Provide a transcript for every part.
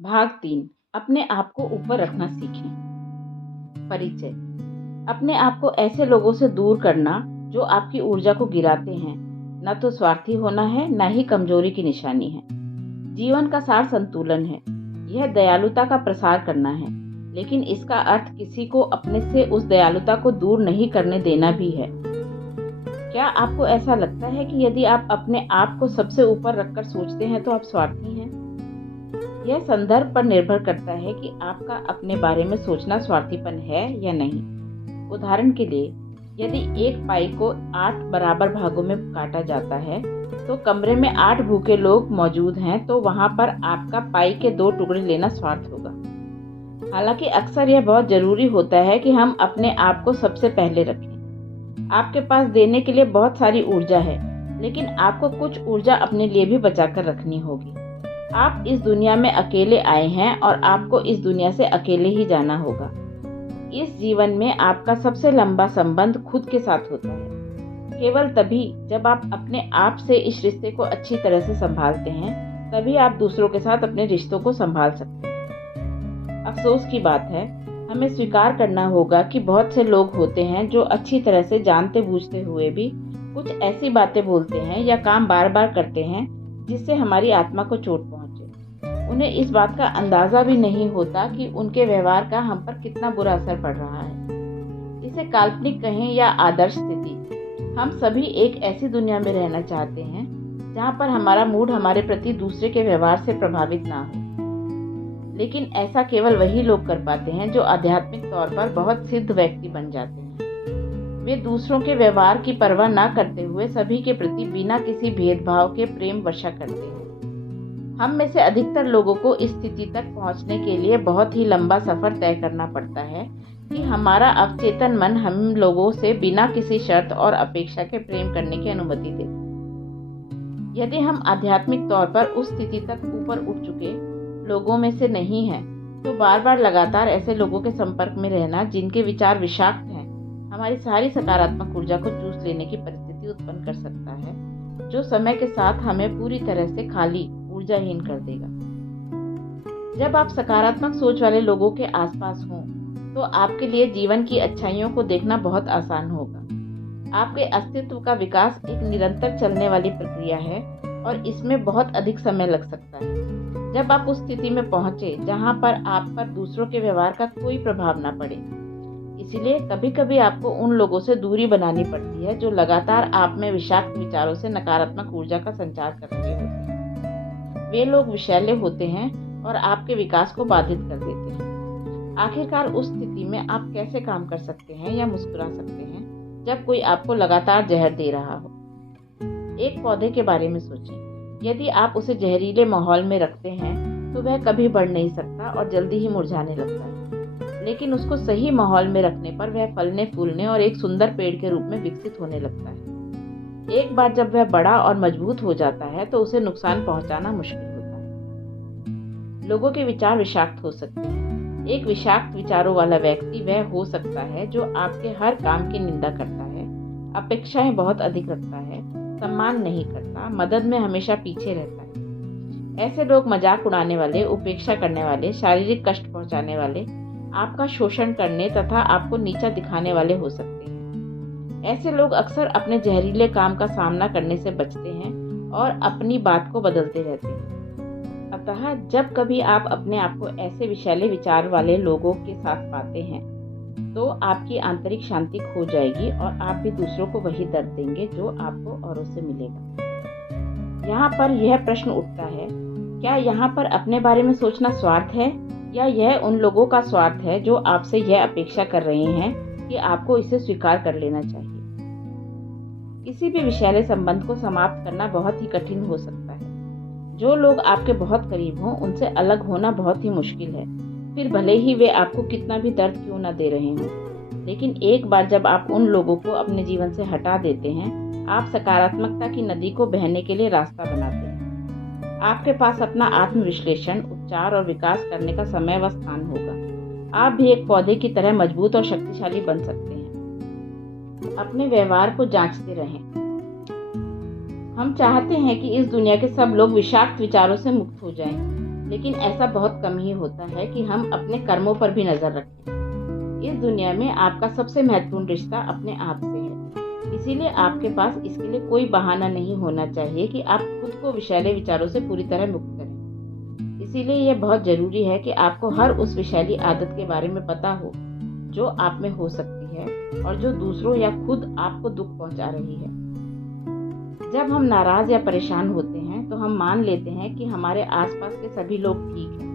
भाग 3। अपने आप को ऊपर रखना सीखें। परिचय। अपने आप को ऐसे लोगों से दूर करना जो आपकी ऊर्जा को गिराते हैं, न तो स्वार्थी होना है, न ही कमजोरी की निशानी है। जीवन का सार संतुलन है। यह दयालुता का प्रसार करना है, लेकिन इसका अर्थ किसी को अपने से उस दयालुता को दूर नहीं करने देना भी है। क्या आपको ऐसा लगता है कि यदि आप अपने आप को सबसे ऊपर रखकर सोचते हैं तो आप स्वार्थी हैं? यह संदर्भ पर निर्भर करता है कि आपका अपने बारे में सोचना स्वार्थीपन है या नहीं। उदाहरण के लिए, यदि एक पाई को 8 बराबर भागों में काटा जाता है तो कमरे में 8 भूखे लोग मौजूद हैं, तो वहां पर आपका पाई के 2 टुकड़े लेना स्वार्थ होगा। हालांकि अक्सर यह बहुत जरूरी होता है कि हम अपने आप को सबसे पहले रखें। आपके पास देने के लिए बहुत सारी ऊर्जा है, लेकिन आपको कुछ ऊर्जा अपने लिए भी बचाकर रखनी होगी। आप इस दुनिया में अकेले आए हैं और आपको इस दुनिया से अकेले ही जाना होगा। इस जीवन में आपका सबसे लंबा संबंध खुद के साथ होता है। केवल तभी जब आप अपने आप से इस रिश्ते को अच्छी तरह से संभालते हैं, तभी आप दूसरों के साथ अपने रिश्तों को संभाल सकते हैं। अफसोस की बात है, हमें स्वीकार करना होगा कि बहुत से लोग होते हैं जो अच्छी तरह से जानते बूझते हुए भी कुछ ऐसी बातें बोलते हैं या काम बार बार करते हैं जिससे हमारी आत्मा को चोट पहुंचे। उन्हें इस बात का अंदाजा भी नहीं होता कि उनके व्यवहार का हम पर कितना बुरा असर पड़ रहा है। इसे काल्पनिक कहें या आदर्श स्थिति, हम सभी एक ऐसी दुनिया में रहना चाहते हैं जहां पर हमारा मूड हमारे प्रति दूसरे के व्यवहार से प्रभावित ना हो। लेकिन ऐसा केवल वही लोग कर पाते हैं जो आध्यात्मिक तौर पर बहुत सिद्ध व्यक्ति बन जाते हैं। वे दूसरों के व्यवहार की परवाह न करते हुए सभी के प्रति बिना किसी भेदभाव के प्रेम वर्षा करते हैं। हम में से अधिकतर लोगों को इस स्थिति तक पहुंचने के लिए बहुत ही लंबा सफर तय करना पड़ता है कि हमारा अवचेतन मन हम लोगों से बिना किसी शर्त और अपेक्षा के प्रेम करने की अनुमति दे। यदि हम आध्यात्मिक तौर पर उस स्थिति तक ऊपर उठ चुके लोगों में से नहीं हैं, तो बार बार लगातार ऐसे लोगों के संपर्क में रहना जिनके विचार विषाक्त हैं, हमारी सारी सकारात्मक ऊर्जा को चूस लेने की परिस्थिति उत्पन्न कर सकता है, जो समय के साथ हमें पूरी तरह से खाली, ऊर्जाहीन कर देगा। जब आप सकारात्मक सोच वाले लोगों के आसपास हों, तो आपके लिए जीवन की अच्छाइयों को देखना बहुत आसान होगा। आपके अस्तित्व का विकास एक निरंतर चलने वाली प्रक्रिया है और इसमें बहुत अधिक समय लग सकता है। जब आप उस स्थिति में पहुंचे जहां पर आप पर दूसरों के व्यवहार का कोई प्रभाव न पड़े। इसीलिए कभी कभी आपको उन लोगों से दूरी बनानी पड़ती है जो लगातार आप में विषाक्त विचारों से नकारात्मक ऊर्जा का संचार कर रहे होते हैं। वे लोग विषैले होते हैं और आपके विकास को बाधित कर देते हैं। आखिरकार उस स्थिति में आप कैसे काम कर सकते हैं या मुस्कुरा सकते हैं जब कोई आपको लगातार जहर दे रहा हो? एक पौधे के बारे में सोचें। यदि आप उसे जहरीले माहौल में रखते हैं तो वह कभी बढ़ नहीं सकता और जल्दी ही मुरझाने लगता है। लेकिन उसको सही माहौल में रखने पर वह फलने फूलने और एक सुंदर पेड़ के रूप में विकसित होने लगता है। एक बार जब वह बड़ा और मजबूत हो जाता है तो उसे नुकसान पहुंचाना मुश्किल होता है। लोगों के विचार विषाक्त हो सकते हैं। एक विषाक्त विचारों वाला व्यक्ति वह हो सकता है जो आपके हर काम की निंदा करता है, अपेक्षाएं बहुत अधिक रखता है, सम्मान नहीं करता, मदद में हमेशा पीछे रहता है। ऐसे लोग मजाक उड़ाने वाले, उपेक्षा करने वाले, शारीरिक कष्ट पहुंचाने वाले, आपका शोषण करने तथा आपको नीचा दिखाने वाले हो सकते हैं। ऐसे लोग अक्सर अपने जहरीले काम का सामना करने से बचते हैं और अपनी बात को बदलते रहते हैं। अतः जब कभी आप अपने आप को ऐसे विषैले विचार वाले लोगों के साथ पाते हैं, तो आपकी आंतरिक शांति खो जाएगी और आप भी दूसरों को वही दर्द देंगे जो आपको औरों से मिलेगा। यहाँ पर यह प्रश्न उठता है, क्या यहाँ पर अपने बारे में सोचना स्वार्थ है या यह उन लोगों का स्वार्थ है जो आपसे यह अपेक्षा कर रहे हैं कि आपको इसे स्वीकार कर लेना चाहिए? किसी भी विषैले संबंध को समाप्त करना बहुत ही कठिन हो सकता है। जो लोग आपके बहुत करीब हों, उनसे अलग होना बहुत ही मुश्किल है, फिर भले ही वे आपको कितना भी दर्द क्यों न दे रहे हों। लेकिन एक बार जब आप उन लोगों को अपने जीवन से हटा देते हैं, आप सकारात्मकता की नदी को बहने के लिए रास्ता बनाते हैं। आपके पास अपना आत्मविश्लेषण, उपचार और विकास करने का समय व स्थान होगा। आप भी एक पौधे की तरह मजबूत और शक्तिशाली बन सकते हैं। अपने व्यवहार को जांचते रहें। हम चाहते हैं कि इस दुनिया के सब लोग विषाक्त विचारों से मुक्त हो जाएं। लेकिन ऐसा बहुत कम ही होता है कि हम अपने कर्मों पर भी नजर रखें। इस दुनिया में आपका सबसे महत्वपूर्ण रिश्ता अपने आप से है, इसीलिए आपके पास इसके लिए कोई बहाना नहीं होना चाहिए कि आप खुद को विषैले विचारों से पूरी तरह मुक्त करें। इसीलिए यह बहुत जरूरी है कि आपको हर उस विषैली आदत के बारे में पता हो जो आप में हो सकती है और जो दूसरों या खुद आपको दुख पहुंचा रही है। जब हम नाराज या परेशान होते हैं तो हम मान लेते हैं कि हमारे आसपास के सभी लोग ठीक हैं।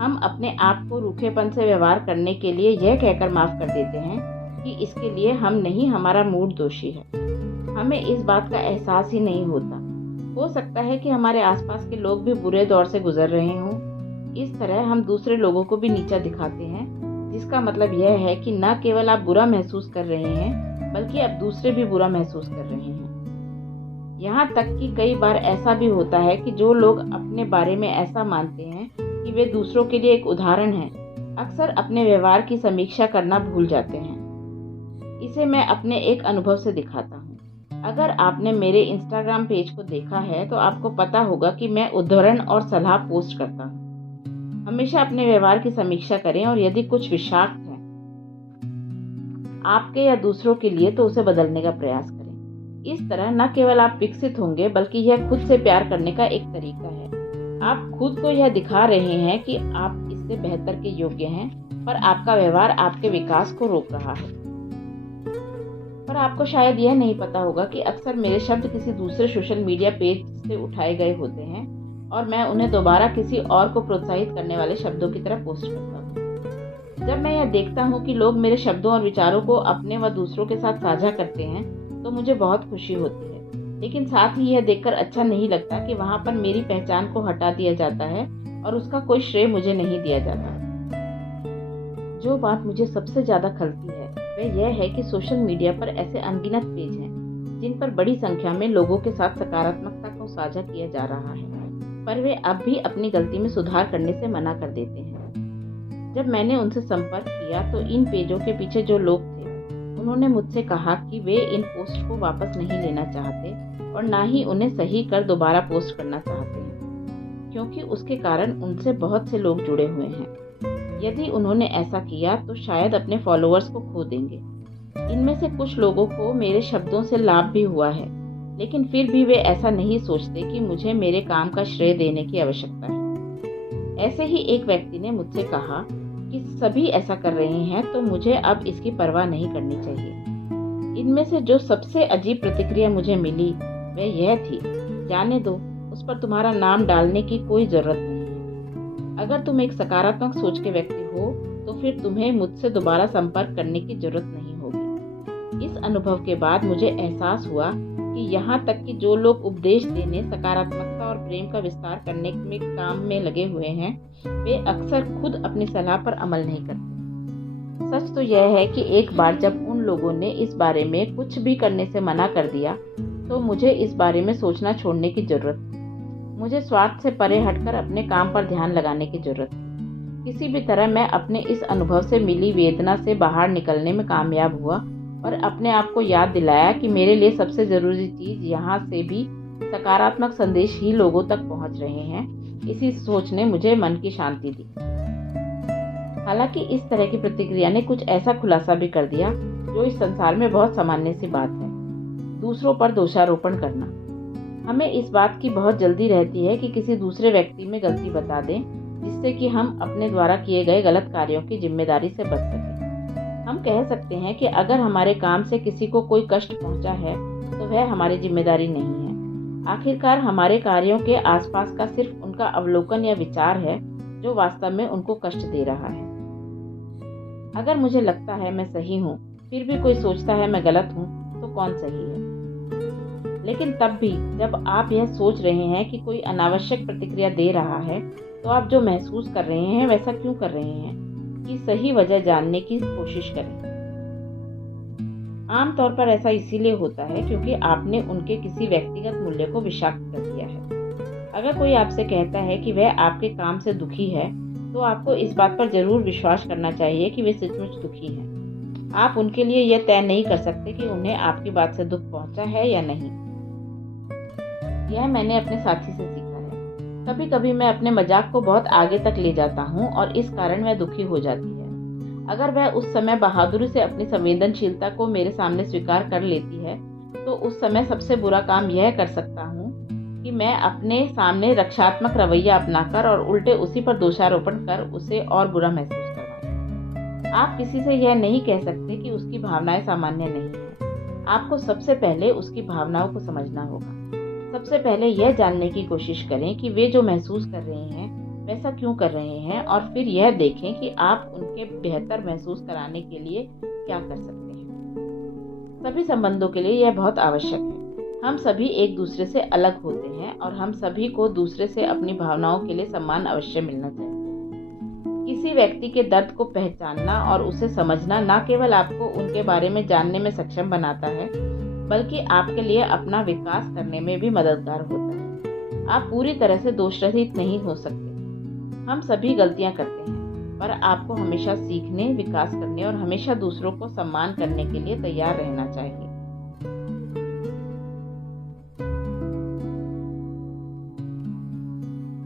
हम अपने आप को रूखेपन से व्यवहार करने के लिए यह कहकर माफ कर देते हैं कि इसके लिए हम नहीं, हमारा मूड दोषी है। हमें इस बात का एहसास ही नहीं होता। हो सकता है कि हमारे आसपास के लोग भी बुरे दौर से गुजर रहे हों। इस तरह हम दूसरे लोगों को भी नीचा दिखाते हैं, जिसका मतलब यह है कि न केवल आप बुरा महसूस कर रहे हैं बल्कि अब दूसरे भी बुरा महसूस कर रहे हैं। यहाँ तक कि कई बार ऐसा भी होता है कि जो लोग अपने बारे में ऐसा मानते हैं कि वे दूसरों के लिए एक उदाहरण हैं, अक्सर अपने व्यवहार की समीक्षा करना भूल जाते हैं। इसे मैं अपने एक अनुभव से दिखाता हूँ। अगर आपने मेरे इंस्टाग्राम पेज को देखा है तो आपको पता होगा कि मैं उद्धरण और सलाह पोस्ट करता हूँ। हमेशा अपने व्यवहार की समीक्षा करें और यदि कुछ विषाक्त है आपके या दूसरों के लिए तो उसे बदलने का प्रयास करें। इस तरह न केवल आप विकसित होंगे बल्कि यह खुद से प्यार करने का एक तरीका है। आप खुद को यह दिखा रहे हैं कि आप इससे बेहतर के योग्य हैं, पर आपका व्यवहार आपके विकास को रोक रहा है। पर आपको शायद यह नहीं पता होगा कि अक्सर मेरे शब्द किसी दूसरे सोशल मीडिया पेज से उठाए गए होते हैं और मैं उन्हें दोबारा किसी और को प्रोत्साहित करने वाले शब्दों की तरह पोस्ट करता हूँ। जब मैं यह देखता हूँ कि लोग मेरे शब्दों और विचारों को अपने व दूसरों के साथ साझा करते हैं तो मुझे बहुत खुशी होती है, लेकिन साथ ही यह देखकर अच्छा नहीं लगता कि वहाँ पर मेरी पहचान को हटा दिया जाता है और उसका कोई श्रेय मुझे नहीं दिया जाता। जो बात मुझे सबसे ज्यादा खलती है वह यह है कि सोशल मीडिया पर ऐसे अनगिनत पेज हैं जिन पर बड़ी संख्या में लोगों के साथ सकारात्मकता को साझा किया जा रहा है, पर वे अब भी अपनी गलती में सुधार करने से मना कर देते हैं। जब मैंने उनसे संपर्क किया तो इन पेजों के पीछे जो लोग थे उन्होंने मुझसे कहा कि वे इन पोस्ट को वापस नहीं लेना चाहते और ना ही उन्हें सही कर दोबारा पोस्ट करना चाहते हैं, क्योंकि उसके कारण उनसे बहुत से लोग जुड़े हुए हैं। यदि उन्होंने ऐसा किया तो शायद अपने फॉलोअर्स को खो देंगे। इनमें से कुछ लोगों को मेरे शब्दों से लाभ भी हुआ है, लेकिन फिर भी वे ऐसा नहीं सोचते कि मुझे मेरे काम का श्रेय देने की आवश्यकता है। ऐसे ही एक व्यक्ति ने मुझसे कहा कि सभी ऐसा कर रहे हैं तो मुझे अब इसकी परवाह नहीं करनी चाहिए। इनमें से जो सबसे अजीब प्रतिक्रिया मुझे मिली वह यह थी, जाने दो, उस पर तुम्हारा नाम डालने की कोई जरूरत नहीं है। अगर तुम एक सकारात्मक सोच के व्यक्ति हो तो फिर तुम्हें मुझसे दोबारा संपर्क करने की जरूरत नहीं होगी। इस अनुभव के बाद मुझे एहसास हुआ कि यहाँ तक कि जो लोग उपदेश देने, सकारात्मकता और प्रेम का विस्तार करने में काम में लगे हुए हैं वे अक्सर खुद अपनी सलाह पर अमल नहीं करते। सच तो यह है कि एक बार जब उन लोगों ने इस बारे में कुछ भी करने से मना कर दिया तो मुझे इस बारे में सोचना छोड़ने की जरूरत थी। मुझे स्वार्थ से परे हटकर अपने काम पर ध्यान लगाने की जरूरत थी। किसी भी तरह मैं अपने इस अनुभव से मिली वेदना से बाहर निकलने में कामयाब हुआ और अपने आप को याद दिलाया कि मेरे लिए सबसे जरूरी चीज यहाँ से भी सकारात्मक संदेश ही लोगों तक पहुँच रहे हैं। इसी सोच ने मुझे मन की शांति दी। हालांकि इस तरह की प्रतिक्रिया ने कुछ ऐसा खुलासा भी कर दिया जो इस संसार में बहुत सामान्य सी बात है, दूसरों पर दोषारोपण करना। हमें इस बात की बहुत जल्दी रहती है कि किसी दूसरे व्यक्ति में गलती बता दें जिससे कि हम अपने द्वारा किए गए गलत कार्यों की जिम्मेदारी से बच सकें। हम कह सकते हैं कि अगर हमारे काम से किसी को कोई कष्ट पहुंचा है तो वह हमारी जिम्मेदारी नहीं है। आखिरकार हमारे कार्यों के आसपास का सिर्फ उनका अवलोकन या विचार है जो वास्तव में उनको कष्ट दे रहा है। अगर मुझे लगता है मैं सही हूँ फिर भी कोई सोचता है मैं गलत हूँ तो कौन सही है? लेकिन तब भी जब आप यह सोच रहे हैं कि कोई अनावश्यक प्रतिक्रिया दे रहा है तो आप जो महसूस कर रहे हैं वैसा क्यों कर रहे हैं कि सही वजह जानने की कोशिश करें। आमतौर पर ऐसा इसीलिए होता है क्योंकि आपने उनके किसी व्यक्तिगत मूल्य को विषाक्त कर दिया है। अगर कोई आपसे कहता है कि वह आपके काम से दुखी है तो आपको इस बात पर जरूर विश्वास करना चाहिए कि वे सचमुच दुखी हैं। आप उनके लिए यह तय नहीं कर सकते कि उन्हें आपकी बात से दुख पहुंचा है या नहीं। यह मैंने अपने साथी से सीखा है। कभी कभी मैं अपने मजाक को बहुत आगे तक ले जाता हूँ और इस कारण वह दुखी हो जाती है। अगर वह उस समय बहादुरी से अपनी संवेदनशीलता को मेरे सामने स्वीकार कर लेती है, तो उस समय सबसे बुरा काम यह कर सकता हूँ कि मैं अपने सामने रक्षात्मक रवैया अपनाकर और उल्टे उसी पर दोषारोपण कर उसे और बुरा महसूस करवाऊं। आप किसी से यह नहीं कह सकते कि उसकी भावनाएं सामान्य नहीं हैं। आपको सबसे पहले उसकी भावनाओं को समझना होगा। सबसे पहले यह जानने की कोशिश करें कि वे जो महसूस कर रहे हैं वैसा क्यों कर रहे हैं, और फिर यह देखें कि आप उनके बेहतर महसूस कराने के लिए क्या कर सकते हैं। सभी संबंधों के लिए यह बहुत आवश्यक है। हम सभी एक दूसरे से अलग होते हैं और हम सभी को दूसरे से अपनी भावनाओं के लिए सम्मान अवश्य मिलना चाहिए। किसी व्यक्ति के दर्द को पहचानना और उसे समझना न केवल आपको उनके बारे में जानने में सक्षम बनाता है, बल्कि आपके लिए अपना विकास करने में भी मददगार होता है। आप पूरी तरह से दोषरहित नहीं हो सकते। हम सभी गलतियां करते हैं, पर आपको हमेशा सीखने, विकास करने और हमेशा दूसरों को सम्मान करने के लिए तैयार रहना चाहिए।